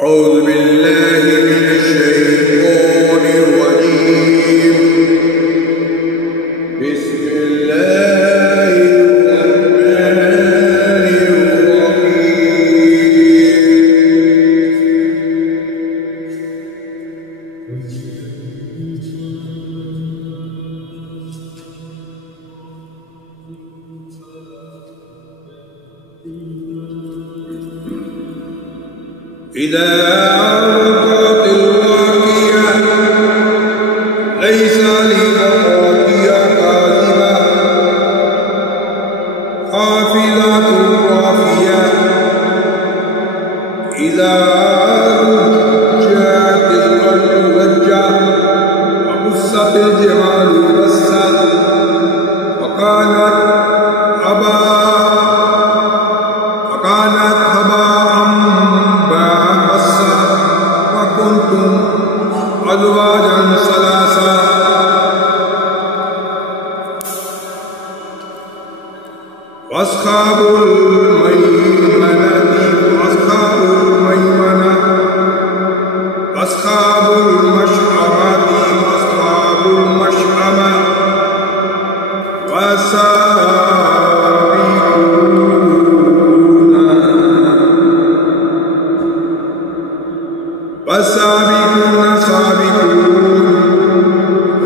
أعوذ بالله من الشيطان الرجيم. بسم الله الرحمن الرحيم. إذا وقعت الواقعة ليس لوقوعها كاذبة خافضة رافعة إذا رجت الأرض رجا وبست الجبال بسا وكانت هباء وكنتم أزواجا ثلاثا وأصحاب الميمنة وأصحاب المشأمة وأصحاب المشأمة والسابقون السابقون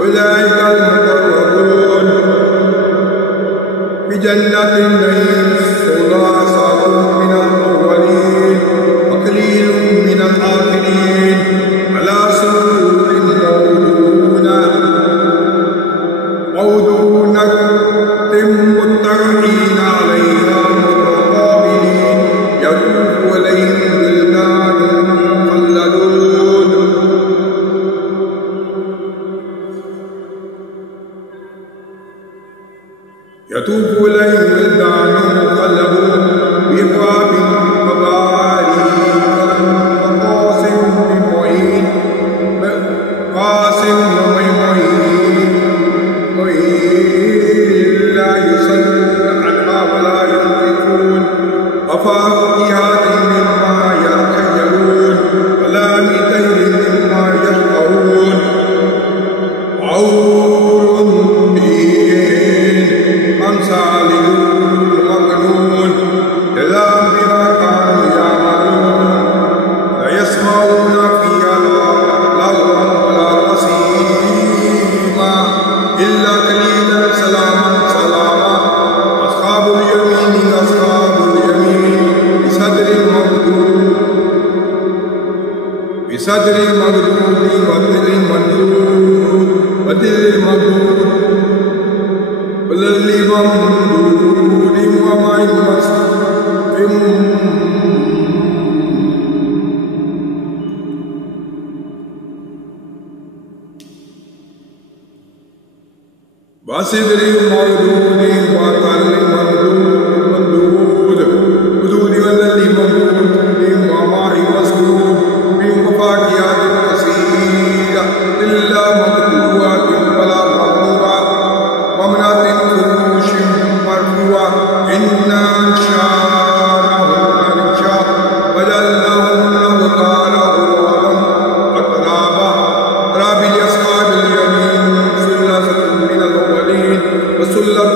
أولئك المقربون بجنة النعيم ثلاثة من الأولين وقليل من الآخرين على سرور موضونة متكئين عليها متقابلين يطوف عليهم ولدان مخلدون بأكواب وأباريق وكأس من معين لا يصدعون عنها ولا ينطقون وفاكهة مما يتخيرون ولحم طير مما يشتهون وحور عين أمثال المجنون جزاء بما كانوا يعملون لا يسمعون فيها لغوا ولا تأثيما إلا قليلا سلاما سلاما أصحاب اليمين بصدر مغدود وظل ممدود وظل ممدود وماء مسكوب وسدر ممدود وظل ممدود وظل ممدود وماء مسكوب وفاكهة كثيرة إلا مقطوعة ولا مقطوعة وامرأة فروش مرفوعة إنا أنشأناهن إنشاء وجعلناهن أبكارا عربا أترابا لأصحاب اليمين ثلة من الأولين وثلة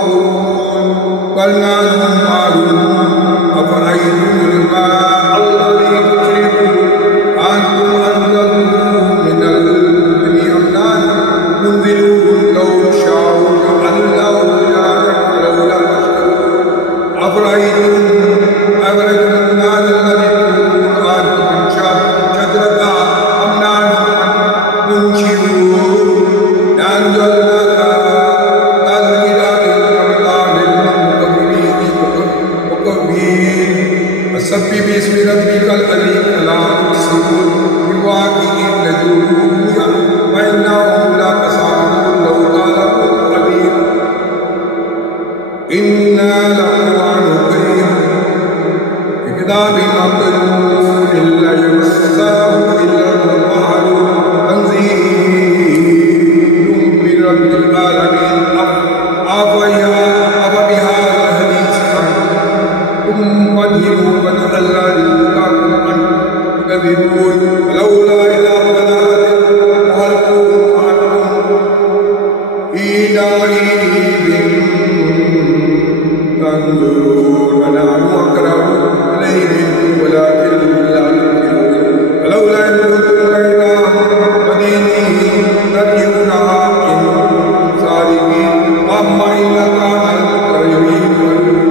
تنظرون بل نحن معلومون أفرأيتم الماء الذي تشربون أنتم أنزلتموه من المزن أم نحن المنزلون لو نشاء جعلناه أجاجا فلولا تشكرون أفرأيتم النار الذي تورون أنتم شجرتها أم نحن المنشئون نحن جعلناها سبح باسم ربك العلي لا تحصون بواقع النجوم وإنهم لتسامون لو تعلمون خبير إنا لنحن غيب بكتاب مكنون إلا يمسه إلا المطهرون تنزيل من رب العالمين أفبهذا الحديث أنتم مدهنون وتألى للكافر أن تكذبون ولولا إذا بلغت وهلكم وأنتم حينئذ تنظرون ونحن أقرب إليه منكم ولكن لا تبصرون ولولا إن كنتم غير مدينين ترجعونها إن كنتم صادقين أما إن كان المقربين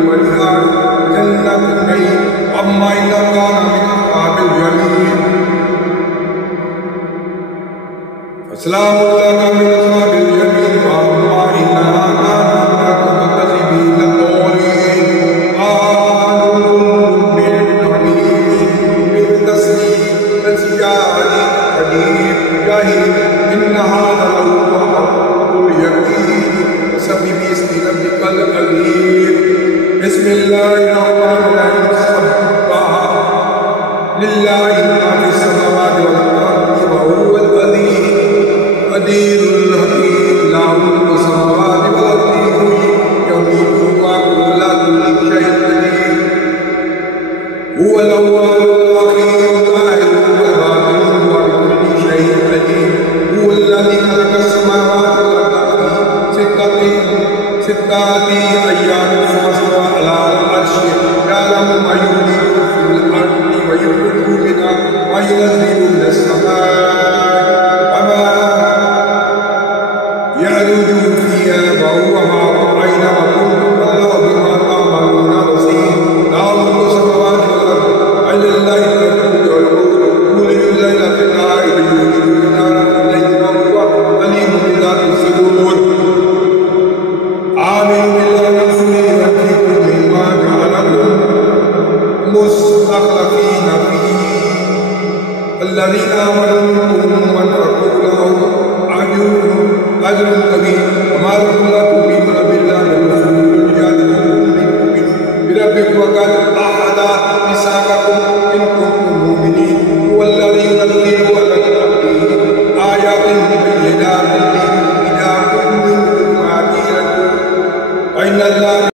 والنهار جنة النعيم أما إن كان من أصحاب اليمين فسلام لك من أصحاب اليمين وأما إن كان من المكذبين الضالين قالوا من حميم من تسجيل حديد جاهد إن هذا لهو حق اليقين سبح باسم ربك العليم بسم الله الرحمن الرحيم سبح لله ما في السماوات والأرض وهو القدير الحكيم له ملك السماوات والأرض يميت وعلى كل شيء قدير هو الأول والآخر والظاهر والباطن وبكل شيء قدير هو الذي خلق السماوات والأرض في ستة أيام ثم استوى على العرش يعلم ما يلج في الأرض ويخرج منها وينزل من السماء وما يعرج فيها وهو معكم أينما كنتم والله بما تعملون بصير له ملك السماوات والأرض ولله الملك يولج الليل في النهار ويولج النهار في الليل وهو عليم بذات الصدور آمنوا بالله ورسوله واتقوا مما جعلكم مستخلفين فيه الذين آمنوا منكم وانفقوا لهم أجر كبير وما لكم لا تؤمنون بالله ورسوله بربكم وقد أحد ميثاقكم إن كنتم مؤمنين هو الذي ينزل على عبده آيات بينات ليخرجكم من ظلمات إلى النور وإن الله